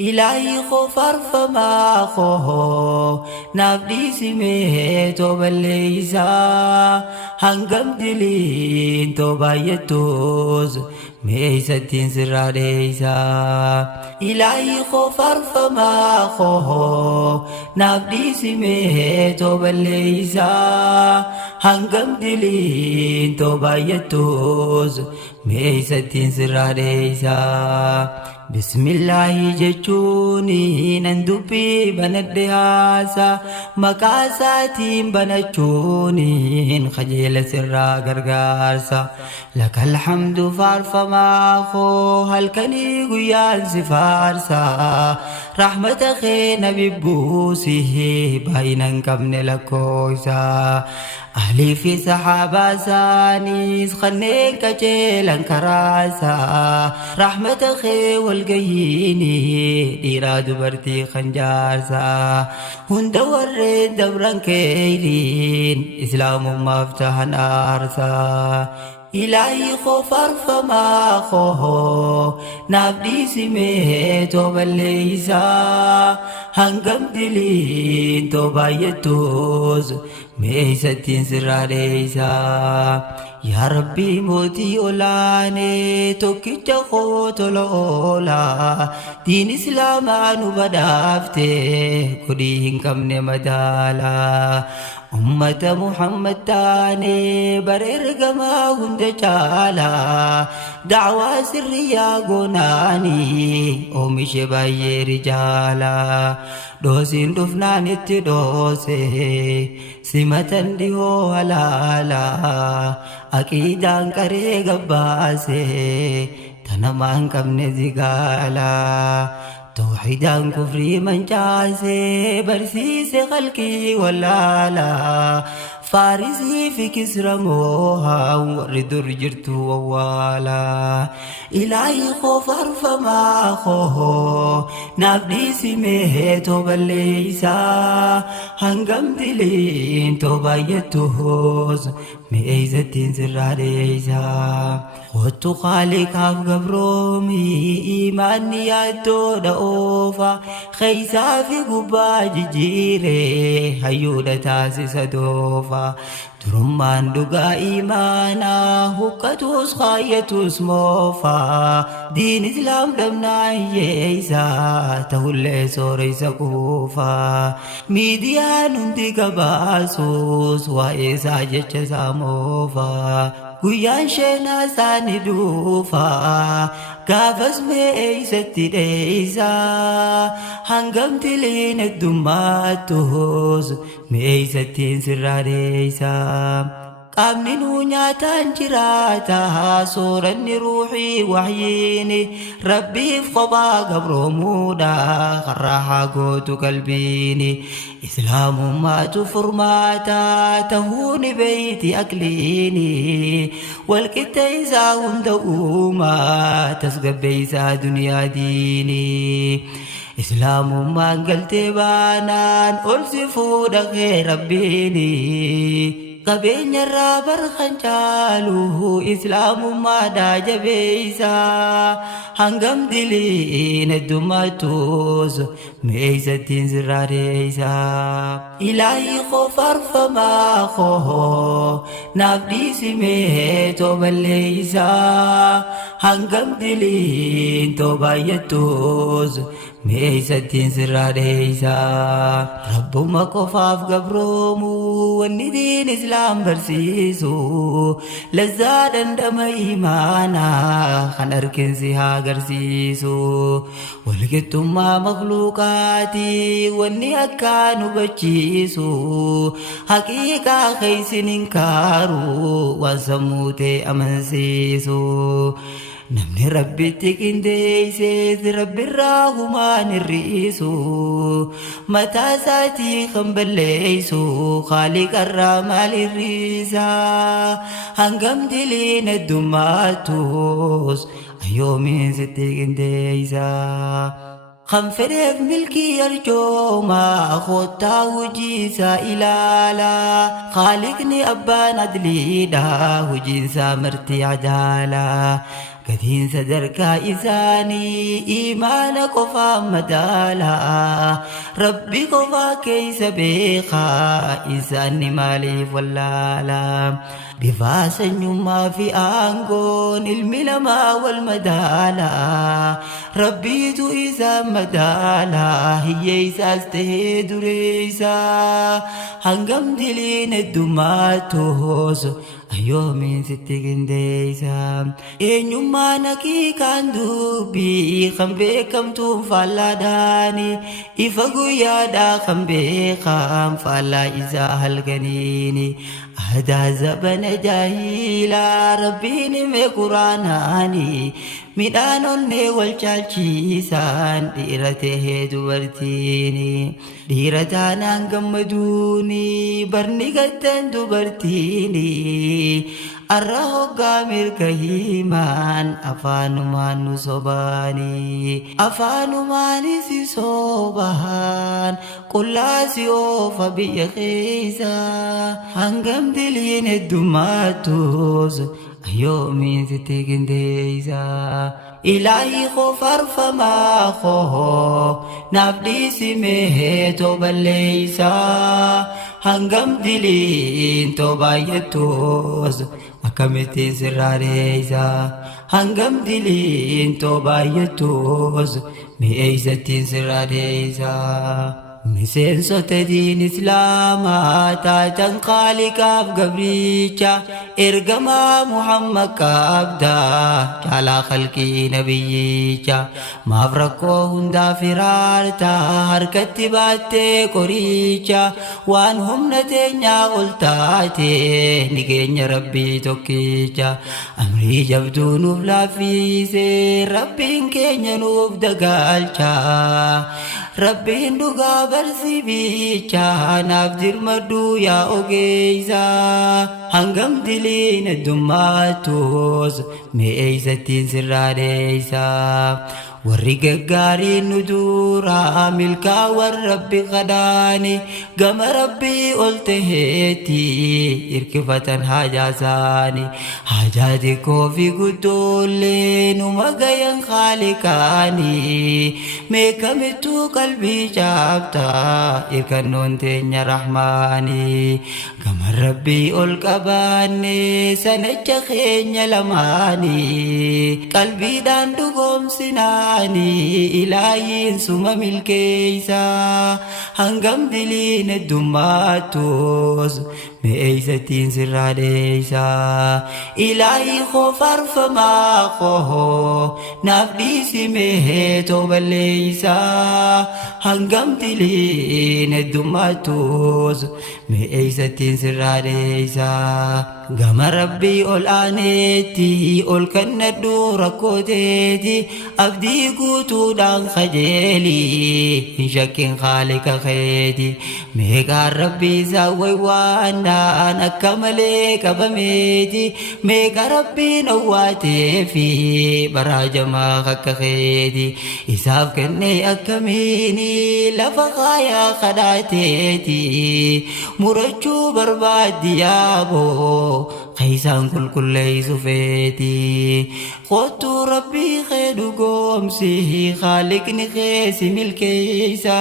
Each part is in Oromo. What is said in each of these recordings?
إلهي خفر فما خو نبدي سمي توب الليسا هنقم دلين توبا يتوز ميستين سرا ليسا إلهي خفر فما خو نبدي سمي توب الليسا هنقم دلين توبا يتوز ميستين سرا ليسا بسم الله جچوني نندبي بندهاسا مقاساتي بنچوني خجيل سرا غرغارسا لك الحمد فارفما خو هلكني غيال سفارسا رحمة خي نبي بوسيه باينن كمن لكويسا أهلي في سحابة سانيس خنين كجيلن كراسا رحمة خي والقييني ديرا دبرتي خنجارسا هندور دبران كيرين إسلام مفتحن أرسا إلهي خفر فما خو نبدي سمي توب الليسا هنقم دلين توبا يتوز ميستين سرا ليسا يا ربي موتي أولاني توكي خوت الأولا دين إسلام عنو بدافته كديهن كمن مدالا أمة محمد تاني برير قما هند جالا دعوة سرية قناني أمش باي رجالا دوسين دفنان اتدوسي سمتن ديو هلالا أكيدان كري قباسي تنمان كم نزيقالا توحيدان كفري من جاسي برسيس خلقي ولالا فارسي في كسر موها ورد رجرت ووالا إلهي خفر فما خو نبدي سميه توب الليسا هنقم دلين توبا يتوز ميزتين سرا ليسا خدت خالق هاف قبرومي إيماني ياتو دأوفا خيسا في قبا جيري هيودة تاسس دوفا ترمان دقا إيمانا هكتوس خايتوس موفا دين إسلام دمنا ييسا تولي سوري سكوفا ميديان انتي كباسوس وإيسا جيش ساموفا guyaan sheenaa isaanii dhuufaa gaafas meeysatti dheeysaa hangamti liin heddummaattus meeysattiin sirraa dheeysaa qaamni nuu nyaataan jiraata sooranni ruuxii wahyiini rabbiif kophaa gabroomuudha karraahaa gootu qalbiini islaamummaatu furmaata tahuuni beeyti akliini walqixa isaa hunda uumaa tasgabbeeysaa duniyaa diini islaamummaan galtee baanaan ol si fuudha kee rabbiini qabeenya irraa barkan caalu islaamummaadhaa jabeeysaa hangam diliin heddummaattus meeysattiin sirraa dheeysaa ilaahi qofarfamaa koo naaf dhiisimee tooballeeysaa hangam diliin toobaayattus meeysattiin sirraa dheeysaa rabbuma qofaaf gabroomu wanni diin islaam barsiisu lazzaa dandama imaanaa kan harkinsi haa agarsiisu walqixxummaa makluuqaati wanni akkaan hubachiisu haqiiqaa keeysin inkaaru waan sammuu ta'e amansiisu namni rabbitti qindeeysees rabbirraa humaan hir'isu mataa isaatii kan balleeysu haaliqarraa maal hir'isaa hangam diliin heddummaattus ayyoomiin sitti qindeeysaa kan fedheef milkii arjoomaa koottaa hujiisaa ilaalaa haaliqni abbaan adliidha hujiinsaa martii adaalaa gatiin sadarkaa isaanii imaana qofaa madaalaa rabbi qofaa keeysa beekaa isaanni maaliif wallaalaa bifaa sanyummaa fi aangoon ilmi namaa wal madaalaa rabbiitu isaan madaalaa hiyyeessaas tahee dureessaa hangam diliin heddummaattoos ayyoomiin sitti qindeessa eenyummaan haqiiqaan dubbii kan beekamtuun faallaadhaani ifa guyyaadhaa kan beekan faallaa isaa halkaniini aadaa zabana jaahilaa rabbiin hime quraanaani midhaan onnee wal caalchiisaan dhiira tahee dubartiini dhiira taanaan gammaduuni barni gattan dubartiini arra hoggaa mirga himaan afaanumaan nu sobaani afaanumaanis sobahan qullaasi oofa biyya keeysa hangam diliin heddummaattus ayyoomiin sitti qindeessa ilaahi koo farfamaa koo naaf dhiisimee toballeeysa hangam diliin tobaayettus akkamittiin sirraareeysa hangam diliin tobaayettus mi'eeysattiin sirraareeysa miseensota diin islaamaa taatan qaaliqaaf gabricha ergamaa muhammad qabdaa caalaa khalqii nabiyyicha maaf rakkoo hundaa firaartaa harkatti baattee qoricha waan humna teenyaa ol taate ni keenya rabbii tokkicha amrii jabduu nuuf laaffisee rabbiin keenya nuuf dagaalcha rabbiin dhugaa barsiibicha naaf dirmadhu yaa ogeeysa hangam diliin heddummaattus mi'eeysattiin sirraadeeysa warri gaggaariin nu duraa milkaawwan rabbi kadhaani gama rabbii ol taheetti irkifatan haajaa isaani haajaa xiqqoo fi guddoollee numa gayan khaaliqaani meekamittuu qalbii caabtaa irkannoon teenya rahmaani gama rabbii ol qabaanne sanacha keenya lamaani qalbiidhaan dhugoomsinaa ilaahiin suma milkeeysa hangam diliin heddummaattus mi'eeysattiin sirraadeeysa ilaahii koo farfamaa koo naaf dhiisimee toballeeysa hangam diliin heddummaattus mi'eeysattiin sirraadeeysa gama rabbii ol aaneetti ol kannadhu rakkooteeti abdii guutuudhaan kajeeli hin shakkin khaaliqa keeti meeqaan rabbii isaa waywaannaan akka malee qabameeti meeqa rabbiin owwaateefi baraajamaa akka keeti isaaf kennee akkamiini lafa kaayaa kadhaateeti murachuu barbaaddi yaaboo kaysaan qulqulleeysu feeti qottuu rabbii kee dhugoomsi khaaliqni kee si milkeeysa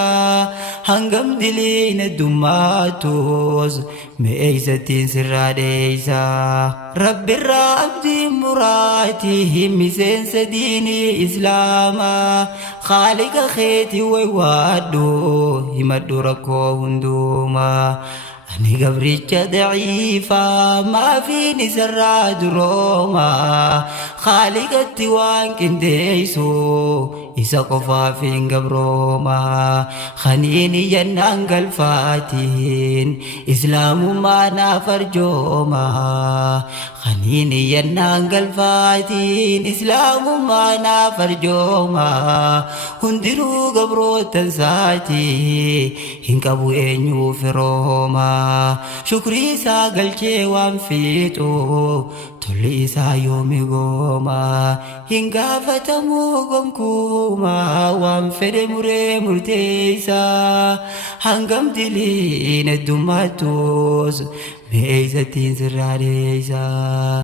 hangam diliin heddummaattus mi'eeysattiin sirraadeeysa rabbirraa abdiin muraati miseensa diinii islaamaa khaaliqa keeti waywaadhu himadhu rakkoo hundumaa ani gabricha daciifa maafiin isarraa durooma khaaliqatti waan qindeeysu isa qofaaf hin gabrooma khaniini jannaan galfaatiin islaamummaa naaf arjooma khaniini jannaan galfaatiin islaamummaa naaf arjooma hundinuu gabrootan saati hin qabu eenyuu firooma shukrii isaa galchee waan fiixu tolli isaa yoomi gooma hin gaafatamuu gonkuuma waan fedhe muree murteeysa hangam diliin heddummaattus mi'eeysattiin sirraadeeysa